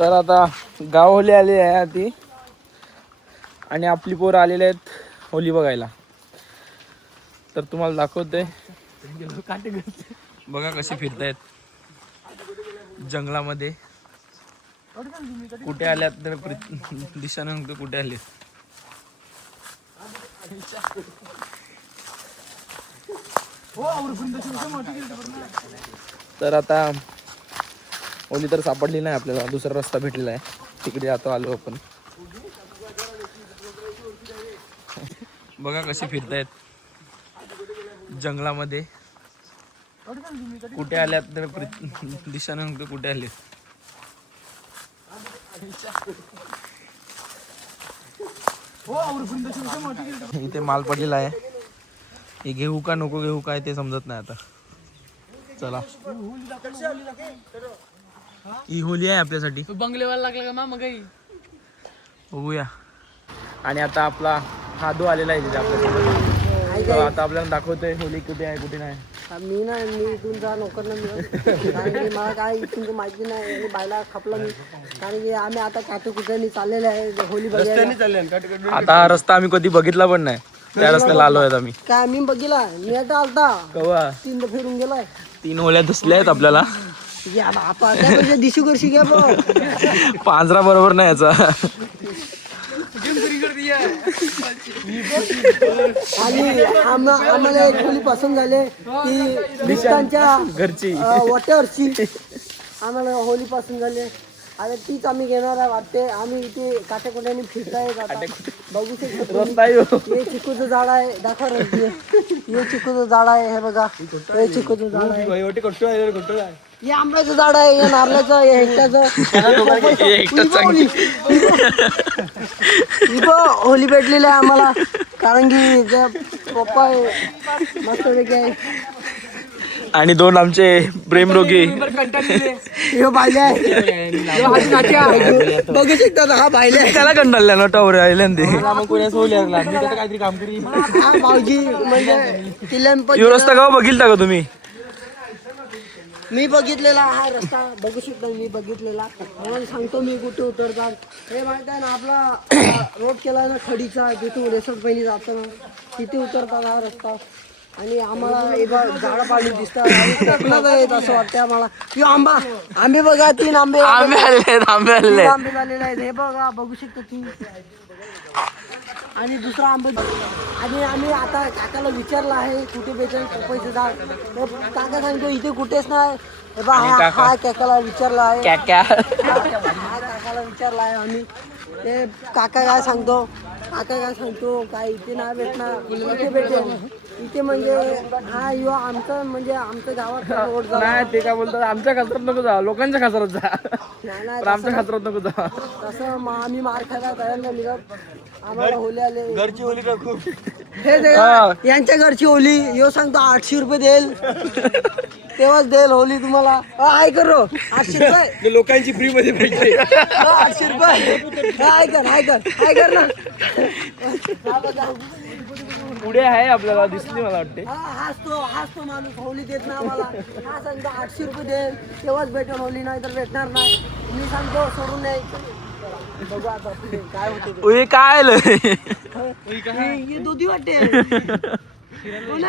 तर आता गाव होली आली आहे आधी आणि आपली पोरं आलेले आहेत होली बघायला. तर तुम्हाला दाखवते बघा कशी फिरतायत जंगलामध्ये. कुठे आल्यात तर दिशा नव्हतं कुठे आले. तर आता होली तर सापडली नाही आपल्याला, दुसरा रस्ता भेटलेला आहे, तिकडे आता आलो आपण. बघा कशी फिरतायत जंगलामध्ये. कुठे आल्यात तर दिशा नव्हतं कुठे आले. इथे माल पडलेला आहे, हे घेऊ का नको घेऊ काय ते समजत नाही आता. चला ही होली आहे आपल्यासाठी. बंगलेवाला लागला का मामा काही बघूया. आणि आता आपला हादू आलेला आहे तिथे आपल्यासोबत. तर आता आपल्याला दाखवतोय होली कुठे आहे कुठे नाही. मी इथून जा नोकर ना कारण की मला काय इथून माहिती नाही आणि बायला खपला मी, कारण की आम्ही आता काटेकुट्यानी चाललेले आहे होली बघायला. आता हा रस्ता आम्ही कधी बघितला पण नाही, त्या रस्त्याला आलो आहेत आम्ही. काय मी बघितला, मी आता आलता कवा 3दा फिरून गेलाय. 3 होल्या दिसल्या आहेत आपल्याला. या बापा त्यापेक्षा दिशू करशी घ्या बघ. पांजरा बरोबर नाही याचा. आणि आम्हाला एक खोली पसंत झाले की मित्रांच्या घरची वाट्यावरची आम्हाला होली पसंत झाली. आता तीच आम्ही घेणार आहे वाटते. आम्ही इथे काटेकोट्याने फिरताय बघू शकतो. हे चिकूचं झाड आहे, दाखवा रस्ते. हे चिकूचं झाड आहे, हे बघा हे चिकूचं झाड आहे, हे आंब्याचं झाड आहे, हे नारळाचं, हे हेक्टाचं. होली भेटलेली आहे आम्हाला, कारण की पप्पा मस्त पैकी आहे. आणि 2 आमचे प्रेमरोगी. बघू शकता हा बायले त्याला कंटाळल्या नटावर आयल्यान ते. हा भाऊजी म्हणजे किल्ल्यान रस्ता गाव बघितला का तुम्ही? मी बघितलेला हा रस्ता, बघू शकता मी बघितलेला. मला सांगतो मी कुठे उतरतात. हे माहित आहे ना आपला रोड केला ना खडीचा, तिथून रेसोट पहिली जाताना तिथे उतरतात हा रस्ता. आणि आम्हाला झाडं पाणी दिसतात कोकणात आहेत असं वाटतं आम्हाला. किंवा आंबे बघा, 3 आंबे झालेले आहेत, हे बघा बघू शकता तुम्ही. आणि दुसरा आंबे. आणि आम्ही आता काकाला विचारलं आहे कुठे भेटेल पपईचं झाड, तर काका सांगतो इथे कुठेच नाही. हे बघा हा काकाला विचारला आहे, काकाला विचारला आहे आम्ही. ते काका काय सांगतो काय इथे नाही भेटणार, कुठे भेटेल इथे म्हणजे हा यो आमचं म्हणजे आमचं गावात रोड नाही. ते काय बोलतात आमच्या खासरात नको जा, लोकांच्या खासरात जा, नाही पण आमच्या खासरात नको जा. तसं आम्ही मार खायला तयार नाही निघत. आम्हाला होली आले घरची होली का खूप. हे यांच्या घरची होली यो सांगतो 800 रुपये देईल, तेव्हाच देईल होली तुम्हाला. काय करो 800 रुपये लोकांची फ्री मध्ये भेटते. 800 रुपये ऐकर ना. पुढे आहे आपल्याला दिसली मला वाटते. हाच तो माणूस होली देत ना आम्हाला. हा सांगतो 800 रुपये देईल तेव्हाच भेटेल होली, नाही तर भेटणार नाही. मी सांगतो सोडून नाही. बघू आता काय होते. काय आलं हे दुधी वाटते.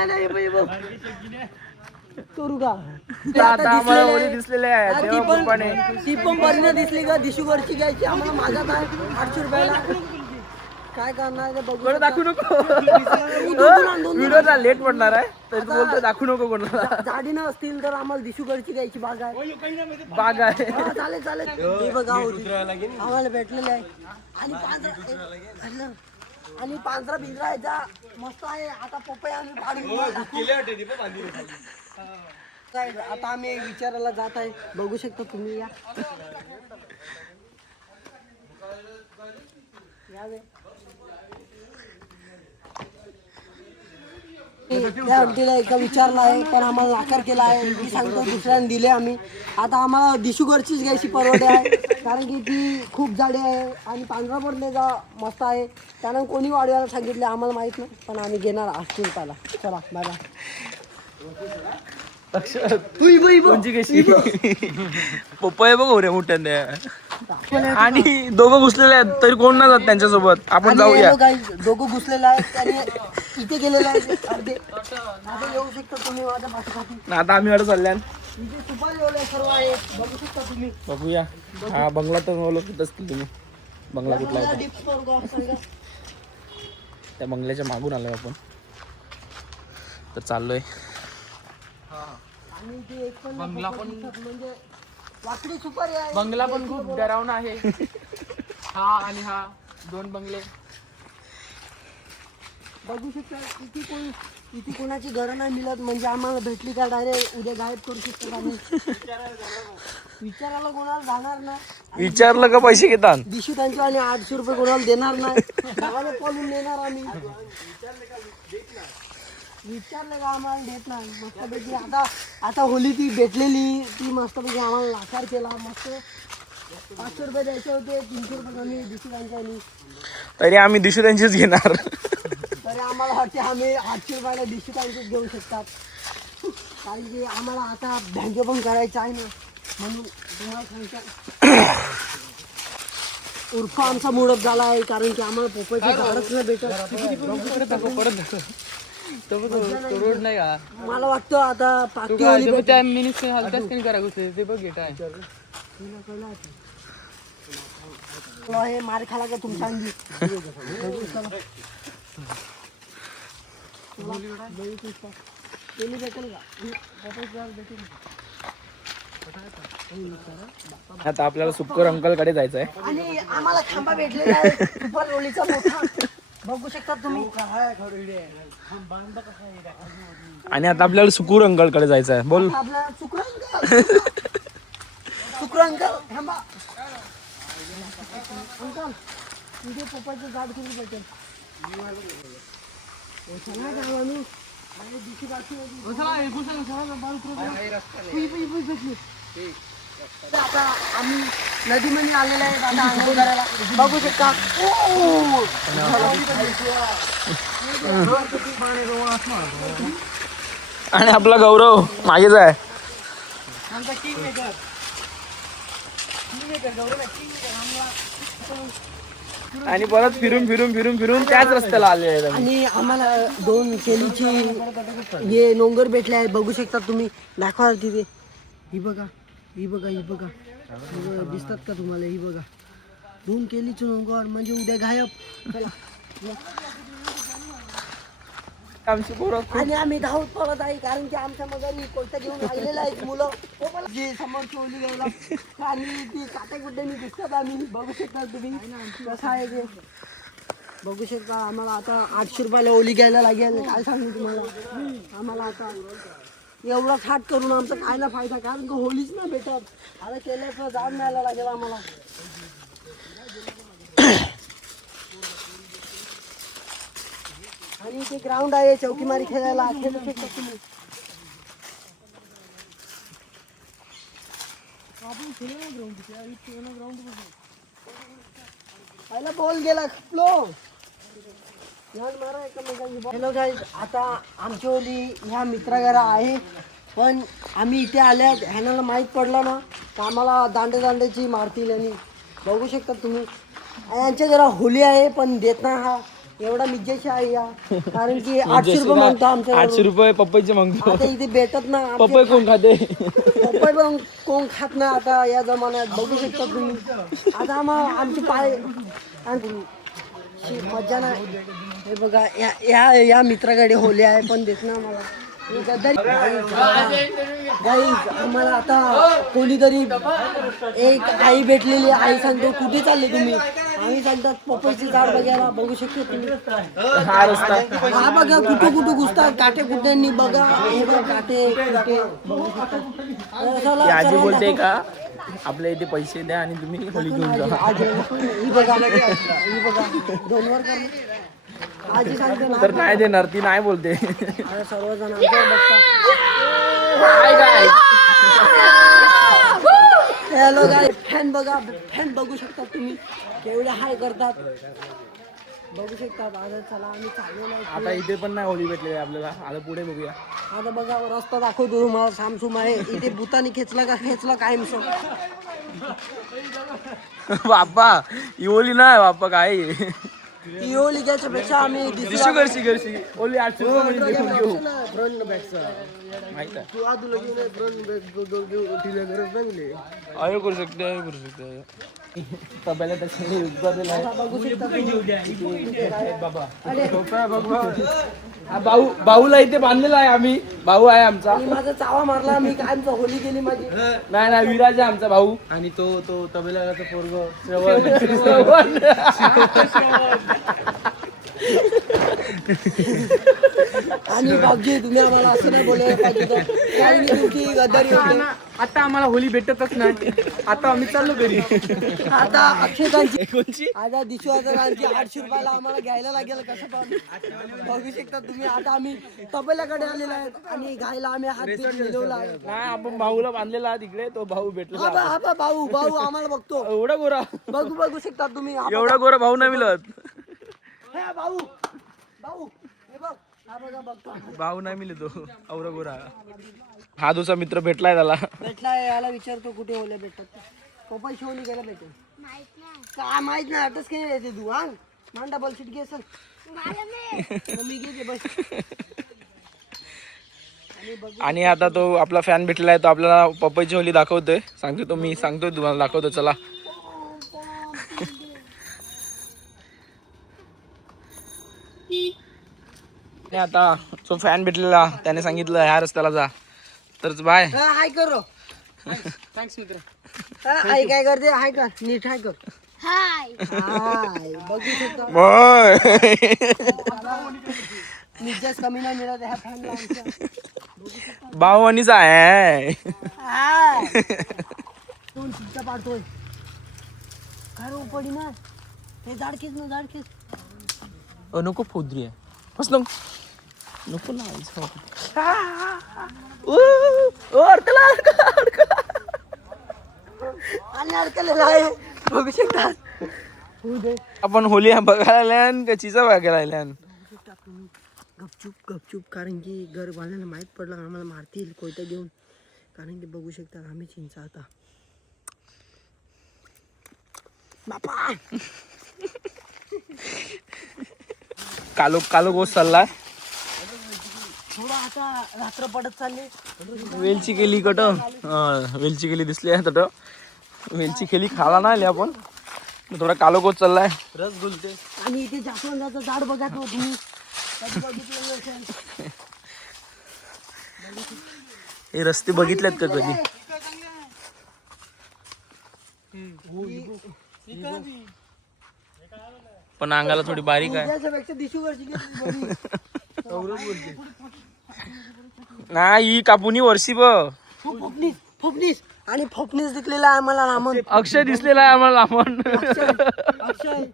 नाही बघ करू का आता आम्हाला होली दिसलेले आहे. ती पण बरी ना दिसली का दिशूवरची घ्यायची आम्हाला माझ्यात आहे 800 रुपयाला. काय करणार बघू. दाखवू नको व्हिडिओ लेट पडणार आहे, तर तू बोलतो दाखवू नको कोणाला. गाडी न असतील तर आम्हाला दिशूगडची घ्यायची बाग आहे. चालेल. हे बघा आम्हाला भेटलेले आहे. आणि पांढरा भिंजरा याचा मस्त आहे. आता पपई आम्ही आता आम्ही विचारायला जात आहे, बघू शकता तुम्ही. त्या व्यक्तीला एका विचारला आहे पण आम्हाला नाकार केला आहे. मी सांगतो दुसऱ्याने दिले आम्ही. आता आम्हाला दिशूगडचीच घ्यायची परवडे आहे, कारण की ती खूप जाडी आहे आणि पांढरा पडण्याचा मस्त आहे. त्यानं कोणी वाढवायला सांगितले आम्हाला माहित नाही, पण आम्ही घेणार 800 रुपयाला. चला बाय बाय. कोणची कशी पप्पा आहे बघ रे मोठ्या. आणि दोघं घुसलेले आहेत तरी कोण नाही जात त्यांच्यासोबत. आपण जाऊया. दोघं घुसलेले आहेत आणि इथे गेलेले आहेत अर्धे. आता येऊ शकता तुम्ही माझ्या पाठीपाठी. आता आम्ही वाटत चालल्या. इथे सुपारी ओले सर्व आहे, बघू शकता तुम्ही. बघूया. हा बंगला तर ओळखत असतील तुम्ही. बंगला कुठला आहे तो? डीप स्टोर गॉड सांगा. त्या बंगल्याच्या मागून आलोय आपण. तर चाललोय. आणि ते एक पण बंगला पण म्हणजे लाकडी सुपारी आहे. बंगला पण खूप डरावना आहे. हा आणि हा 2 बंगले बघू शकता. इथे कोणाची घरं नाही मिळत म्हणजे आम्हाला भेटली का डायरेक्ट उद्या गायब करू शकतो आम्ही. विचारायला कोणाला जाणार नाही. विचारलं का पैसे घेतात? दिशू त्यांच्या आणि 800 रुपये कोणाला देणार नाही. गावाला पळून देणार आम्ही. विचारलं का आम्हाला देत नाही. मस्तपैकी आता होली ती भेटलेली ती मस्तपैकी आम्हाला लाचार केला. मस्त 500 रुपये द्यायचे होते, 300 रुपये कमी दिशू त्यांच्या. तरी आम्ही दिशू त्यांचीच घेणार. तरी आम्हाला वाटते आम्ही 800 रुपयाला दिशू त्यांचीच घेऊ शकतात. कारण की आम्हाला आता बँके पण करायचं आहे ना, म्हणून तुम्हाला सांगता उर्फ आमचा मुडप झाला आहे. कारण की आम्हाला पोपईचं झाडच नाही भेटत. रोड नाही का मला वाटतं आता पाकी होली भेटेल. त्या मिनिट हलताच नाही करा ते बघ घेत आहे. हे मार खाला का तुमच्या अंगी. भेटेल का? आता आपल्याला सुपर अंकल कडे जायचं आहे. आणि आम्हाला खांबा भेटलेला आहे सुपर रोलीचा मोठा. बघू शकता तुम्ही. आणि आता आपल्याला सुकूर अंकल कडे जायचं आहे. बोल. आपला शुक्र अंकल थांबा. अंकल तुझे पप्पाचं झाड किती भेटेल? आता आम्ही नदीमध्ये आलेलो आहे आता आंघोळ करायला. बघू शकता. आणि आपला गौरव मागेच आहे. आणि परत फिरून फिरून फिरून फिरून त्याच रस्त्याला आले आहेत आम्ही. आणि आम्हाला 2 केलीची हे नोंगर भेटले आहेत. बघू शकता तुम्ही. दाखवा तिथे. ही बघा ही बघा ही बघा दिसतात का तुम्हाला? ही बघा 2 केलीची नोंगर म्हणजे उद्या गायब. चला आमची पोरं आणि आम्ही धावत पडत आहे कारण की आमच्या मगारी कोयता घेऊन आलेले आहेत मुलं. जी समोर चोली गेला आणि ती काट्याकुट्याने दिसतात. आम्ही बघू शकता तुम्ही कसं आहे ते. बघू शकता. आम्हाला आता 800 रुपयाला ओली घ्यायला लागेल. काय सांगू तुम्हाला. आम्हाला आता एवढा थाट करून आमचा काय ना फायदा. कारण की होलीच ना भेटत. आता केल्याचं जाऊन न्यायला लागेल आम्हाला. आणि ते ग्राउंड आहे चौकीमारी खेळायला. खेळू शकता तुम्ही. पहिला बॉल गेला खपलो. Hello guys. आता आमची ओली ह्या मित्राघरा आहे पण आम्ही इथे आल्यात. ह्याला माहीत पडलं ना तर आम्हाला दांड्याची मारतील. आणि बघू शकता तुम्ही यांच्या जरा होली आहे पण देत नाही. हा एवढा मिजेशी आहे या. कारण की 800 रुपये मागतो आमच्या. 800 रुपये पप्पाचे मागतो. आता इथे भेटत ना. पप्पा कोण खाते? पप्पा पण कोण खात नाही आता या जमान्यात. बघू शकता तुम्ही. आता आमचे पाय मजा नाही. हे बघा या मित्राकडे होली आहे पण देत ना मला. गाईज आम्हाला आता कोणीतरी एक आई भेटलेली. आई सांगतो कुठे चालले तुम्ही? आम्ही सांगतात पपईचे झाड बघायला. बघू शकतो तुम्ही. हा रस्ता. हा बघा कुठं घुसतात काटे कुठ्यांनी. बघा हे बघा काटे कुठे. बघू शकता. ती आजी बोलते का आपल्या इथे पैसे द्या आणि तुम्ही होली घेऊन जा. ही बघा 2 वर करून आजी सांगते ना. तर नाही देणार. ती नाही बोलते. आता सर्वजण आमच्यावर बघतात. हॅलो गाय फॅन बघा. फॅन बघू शकता तुम्ही केवढे हाय करतात. बघू शकतात आता चला आम्ही चाललेलो आहे. आता इथे पण नाही होली भेटलेली आपल्याला, आता पुढे बघूया. आता बघा रस्ता दाखवतो तुम्हाला सामसूम आहे. इथे भूतानी खेचला कायम सो. बाप्पा ही होली नाही बाप्पा काय ही होली घ्यायच्या पेक्षा आम्ही दिसू करशी ओली 800 रुपये मध्ये घेऊन घेऊ फ्रंट बॅकचा माहित आहे. तू आदू लगेच फ्रंट बॅक गरज नाही. आयो करू शकते तब्याला भाऊला इथे बांधलेला आहे आम्ही. भाऊ आहे आमचा. माझा चावा मारला मी काय आमचा होली गेली माझी. नाही विराज आहे आमचा भाऊ. आणि तो तबेलाचा पोरग श्रवण. आणि बाबजी तुम्ही आम्हाला असं नाही बोलायला पाहिजे होतं. कारण की तुमची गद्दारी होती. आता आम्हाला होली भेटतच नाही. आता आम्ही चाललो घरी. आता अक्षयकांची आता दिशवादरांची 800 रुपयाला आम्हाला घ्यायला लागेल कसं पण बघू शकता तुम्ही. आता आम्ही तबेल्याकडे आलेलो आहेत आणि घायला आम्ही हात मिळवला आहे. नाही आपण भाऊला बांधलेला तिकडे, तो भाऊ भेटला. हा भाऊ आम्हाला बघतो. एवढा गोरा बघू शकता तुम्ही. एवढा गोरा भाऊ नाही मिळत. हे भाऊ हे बघ हा बघा बघतो. भाऊ नाही मिळतो एवढा गोरा. हा दुसरा मित्र भेटलाय त्याला. भेटलाय याला विचारतो कुठे होल्या भेटतात. पप्पा शिवली गेला भेटेल काय माहित नाही. आताच काही येते तू हा मान डबल सीट घे सर मी घेते बस. आणि आता तो आपला फॅन भेटलाय, तो आपल्याला पपईची होली दाखवतोय. सांगतोय तुम्हाला दाखवतो चला. आता जो फॅन भेटलेला त्याने सांगितलं ह्या रस्त्याला जा, तर बाय. हाय कर थँक्स मित्र. हाय काय करते. हाय कर नीट हाय कर. हाय बघू शकतो. निजाच कमी नाही मिळत ह्या फॅनला. भावानीचा आहे. दोन चिंचा पाडतोय काय पडी ना. हे झाडकीच ना झाडकीच. नको फोदरी आहे बस नको लावायचं. आणि अडकलेला आहे बघू शकतात. आपण होली बघायला आल्यान का चिचा बघायला आल्यान. गपचूप कारण की घर बांधायला माहीत पडलं आम्हाला मारतील कोयता घेऊन. कारण की बघू शकता आम्ही चिंचा आता बापा कालो गोस चालला. थोडं आता रात्र पडत चालले. वेलची केली वेलची केली दिसली आहे तट. वेलची केली खाला नाही आपण. थोडा कालो गोस चाललाय. रस गुलते. आणि इथे जास्वंदाचं झाड बघा तो तुम्ही कधी बघितलेलं नसेल. हे रस्ते बघितलेत का कधी. पण अंगाला थोडी बारीक आहे. त्याच्यापेक्षा दिशूवरची नाही कापुनी वर्षी फुकणीस आणि फुकणीस दिसलेला आहे आम्हाला रामन. अक्षय दिसलेला आहे आम्हाला रामन. अक्षय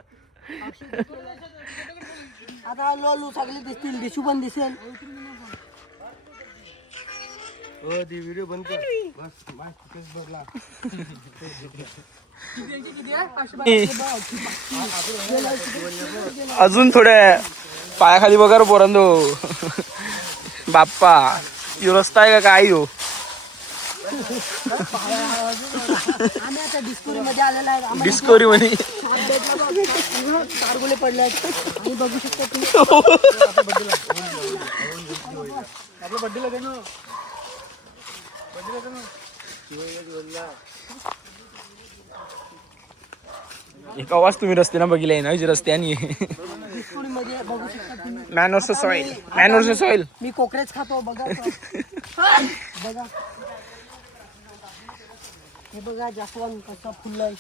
आता लोलू सगळे दिसतील. दिशू पण दिसेल. व्हिडिओ बंद कर. अजून थोड्या पायाखाली बघा पोरांनो. बाप्पा यो रस्ता आहे का काय हो. आम्ही आता डिस्कवरी मध्ये आलेला आहे. डिस्कवरी मध्ये कारगुले पडले आहेत आणि बघू शकता तुम्ही. आपल्या बड्डेला दे ना. एक आवाज तुम्ही रस्त्याने बघितले ना रस्त्याने. डिस्कवरी मध्ये बघू शकता तुम्ही. Man versus soil. मी कोकरेच खातो बघा. बघा हे बघा जास्वंद कसा फुललाय.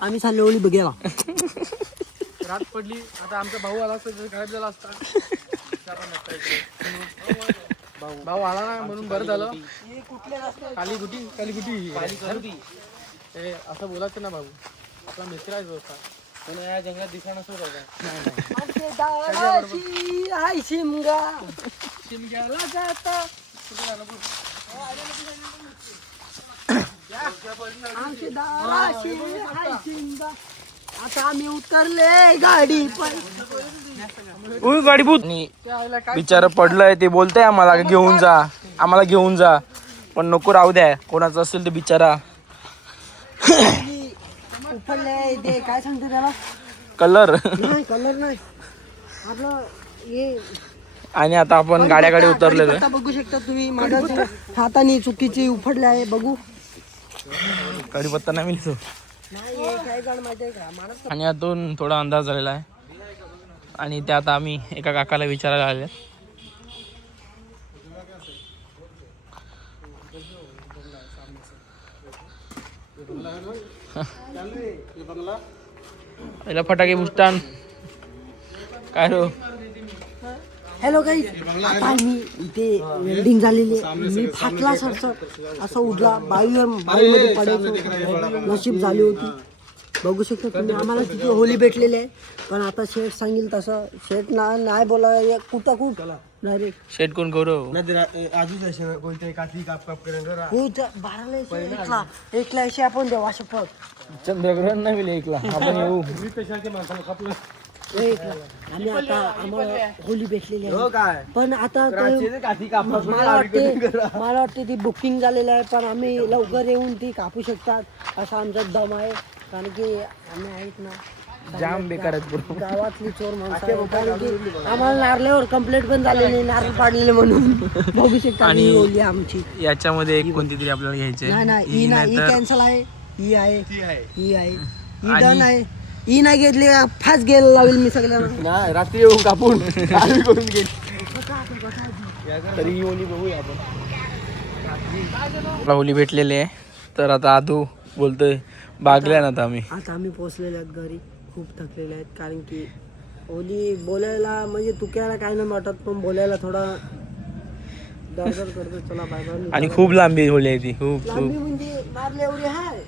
आम्ही चाललो होली बघायला. रात पडली. आता आमचा भाऊ आला असता गायब झाला असता. भाऊ आला ना म्हणून बरं झालं. काली गुटी हे असं बोलायचं ना भाऊ. आपला मित्र आहे होता. म्हणून या जंगलात दिसणार नसतो हाय शिमगा शिमग्याला जाता. आमचे दाराशी हाय शिमगा. आता आम्ही उतरले गाडी पण उई गाडी भूत बिचार पडलंय ते बोलतंय आम्हाला घेऊन जा, आम्हाला घेऊन जा, पण नको राहू द्या, कोणाचं असेल ते बिचारा उफडले ते काय सांगते त्याला कलर. नाही कलर नाही आपलं हे आणि आता आपण गाड्याकडे उतरलेलो आहे. आता बघू शकता तुम्ही माझ्या हाताने चुकीची उफडले आहे बघू कढीपत्ता नाही मिळतो. नाही हे काय झालं माहिती आहे का माणूस आणि यातून थोडा अंदाज झालेला आहे. आणि त्यात आम्ही एका काकाला विचारायला आले. याला फटाके बुस्टान काय रो. हॅलो गाईज आता मी इथे वेल्डिंग झालेली आहे. मी फाटला सरसर असा उडला बाईमध्ये पडायचं नशीब झाली होती. बघू शकता तुम्ही आम्हाला तिथे होली भेटलेली आहे. पण आता शेठ सांगेल तसं शेठ नाही बोला कुठं कुठ डायरेक्ट शेट कोण गौरव हो 12ला एकला अशी आपण देवा शपथ चंद्रग्रहण नाही मिळेल एकला आपण येऊ. आम्ही आता आम्हाला होली भेटलेली आहे. पण आता मला वाटते ती बुकिंग झालेलं आहे. पण आम्ही लवकर येऊन ती कापू शकतात असा आमचा दम आहे. कारण की आम्ही आहेत ना जाम बेकार आहेत पूर्ण. गावातली चोर माणसं आहेत. कारण की आम्हाला नारल्यावर कंप्लेंट पण झालेली नारळ पाडलेले म्हणून बघू शकता. आणि ही होली आमची याच्यामध्ये एक कोणती तरी आपल्याला घ्यायची नाही ही कॅन्सल आहे. ही आहे ही आहे ही डन आहे. ही नाही घेतली फास्ट घ्यायला लागेल मी सगळ्यांना रात्री येऊन कापून करून घेईल. तरी ही होली बघूया आपण. मला होली भेटलेली आहे. तर आता आधू बोलतोय बागल्या ना आता आम्ही पोहोचलेले आहेत घरी. खूप थकलेले आहेत कारण की होली बोलायला म्हणजे तुक्याला काय नाही वाटत पण बोलायला थोडा दरदर करतो. चला बाय बाय. आणि खूप लांबी होली आहे ती खूप लांबी खूप. म्हणजे मारले एवढी आहे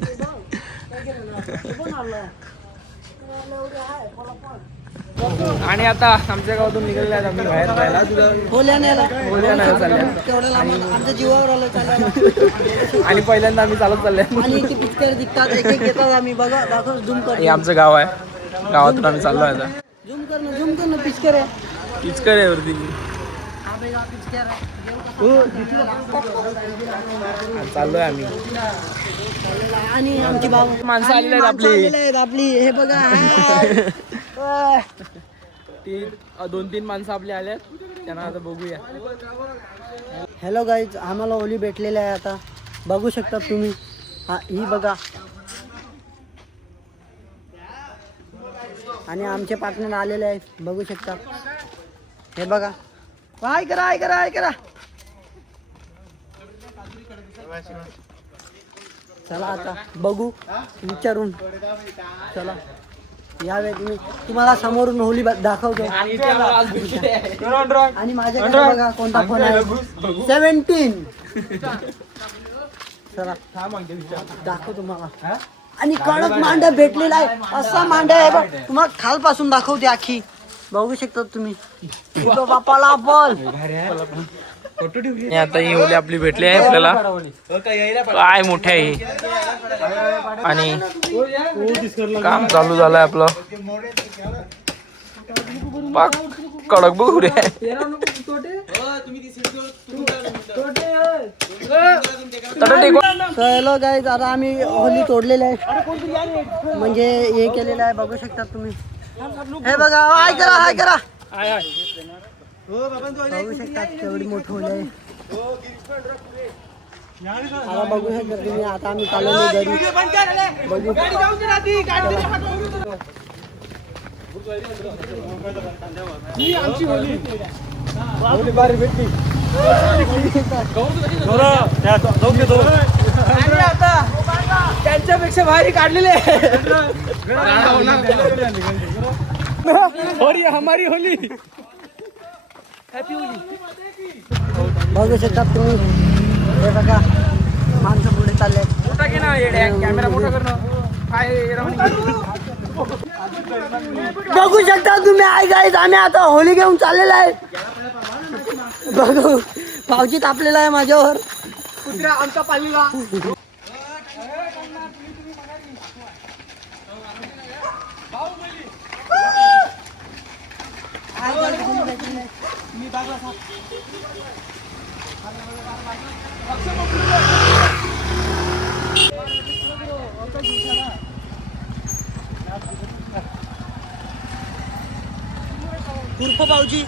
ते बघ. काय केलं ना? ते पण मारलं. मारलं एवढी आहे फटाफट. आणि आता आमच्या गावातून निघालेले आहेत आम्ही बाहेर जायला. होल्या न्यायला चालल्या. तेवढ्याला आमच्या जीवावर आलं चाललं. आणि पहिल्यांदा आम्ही चालत चालले. आणि इथे पिचकारी दिसतात एक एक येतात. आम्ही बघा दाखव झूम कर हे आमचं गाव आहे. गावातून आम्ही चाललो आहे आता. झूम कर ना पिचकारी पिचकर आहे वरती. चाललोय आम्ही. आणि आमची बाबू माणसं आलेली आहेत आपली. आपली हे बघा ती 2-3 माणसं आपली आल्यात. त्यांना आता बघूया. हॅलो गाईज आम्हाला होली भेटलेली आहे. आता बघू शकता तुम्ही ही बघा. आणि आमचे पार्टनर आलेले आहेत बघू शकता. हे बघा हाय करा हाय करा हाय करा. चला आता बघू विचारून. चला यावेळी मी तुम्हाला समोरून होली दाखवतो. आणि माझ्याकडे बघा कोणता फोन आहे 17. चला दाखव तुम्हाला. आणि कडक मांडा भेटलेला आहे. असा मांडा आहे बघ. तुम्हाला खालपासून दाखवते आखी. बघू शकता तुम्ही. बापाला बोल. आता ही होली आपली भेटली आहे आपल्याला. काय मोठे आहे. आणि काम चालू झालंय आपलं. पाक कडक बघू रे. हॅलो गाईज आता आम्ही होली तोडलेली आहे. म्हणजे हे केलेलं आहे बघू शकता तुम्ही. हे बघा हाय करा हाय करा. बघू शकता केवढी मोठी होली आहे. आता बघू शकता तुम्ही. आता आम्ही चालवलो घरी. बघू आणि आता त्यांच्यापेक्षा भारी काढलेले. होली हमारी होली. Happy Holy. बघू शकता तुम्ही. हे बघा माणसं पुढे चालले. मोठा घे ना कॅमेरा मोठा करणं काय. बघू शकता तुम्ही. आई गाईज आम्ही आता होली घेऊन चाललेला आहे. बघू पावजी तापलेला आहे माझ्यावर. कुत्र्या आमच्या पालीला उर्फ भाऊजी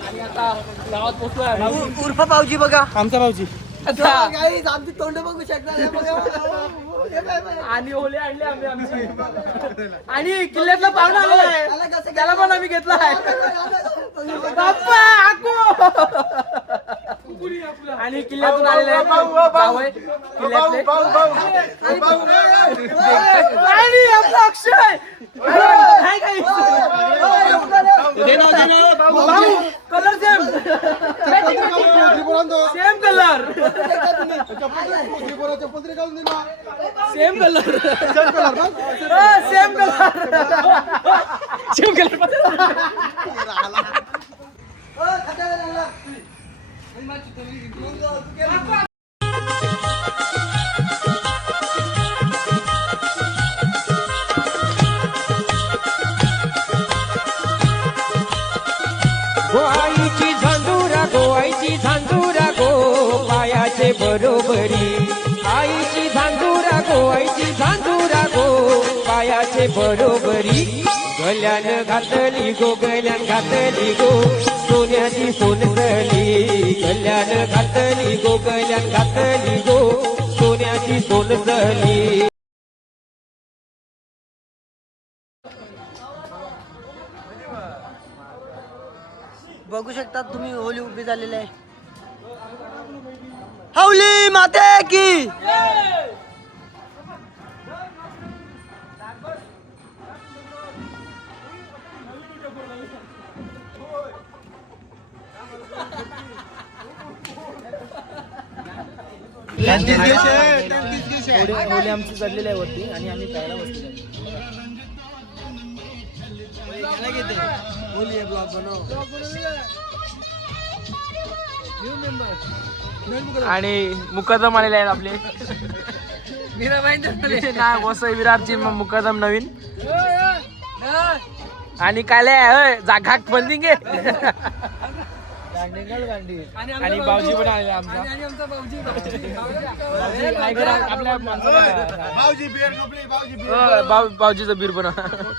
आणि आता गावात पोहोचलोय उर्फ भाऊजी बघा आमचा भाऊजी गाईज, आमची तोंड बघू शकता हे बघा. आणि ओले आणले आम्ही आमची आणि किल्ल्यातला पाहुणा आलेला आहे त्याला पण आम्ही घेतला आहे बाप्पा आकू आणि किल्ल्यातून आलेले आहे जावई, किल्ल्यातले आणि आपला अक्षय काय काय भाऊ colour same same colour same colour same colour गोआईची झांजुरा गोआईची झांजुरा गो पायाचे बरोबरी आईची झांजुरा गोआईची झांजुरा गो पायाचे बरोबरी गल्यान घातली गो गल्यान घातली गो सोन्याची सोनसली गल्यान घातली गो गल्यान घातली गो सोन्याची सोनसली बघू शकता तुम्ही होली उभी झालेली आहे हौली माते की ओले आमची चढलेली आहे वरती आणि आम्ही प्यायला बसलेलो होली ब्लॉग बनव आणि मुकदम आलेले आहेत आपले नाही वसई विरारची मुकदम नवीन आणि काय जागा बंदिंग आणि भाऊजी पण आलेला आमचा आपल्या भाऊजीचं बीर पण